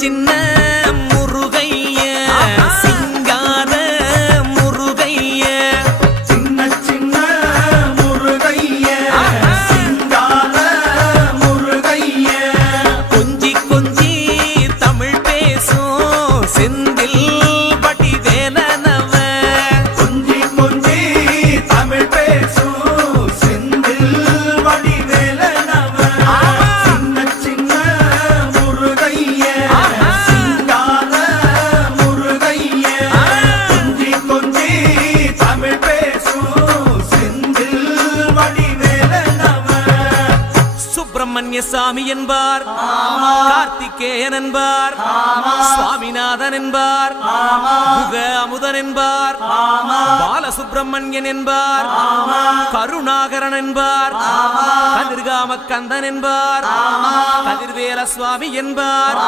சின்ன முருகைய சிங்கார முருகைய சின்ன சின்ன முருகைய சிங்கார முருகைய கொஞ்சி கொஞ்சி தமிழ் பேசும் செந்தில் வடிவேலனவ கொஞ்சி கொஞ்சி தமிழ் பேசும் செந்தில் வடிவேலனவ சின்ன சின்ன முருகைய சிங்கார முருகைய கொஞ்சி கொஞ்சி தமிழ் பேசும் செந்தில் வடிவேலனவ சுப்பிரமணிய சாமி என்பார், கார்த்திகேயன் என்பார், சுவாமிநாதன் என்பார், முக அமுதன் என்பார், பாலசுப்பிரமணியன் என்பார், கருணாகரன் என்பார், கதிர்காம கந்தன் என்பார், கதிர்வேல சுவாமி என்பார்.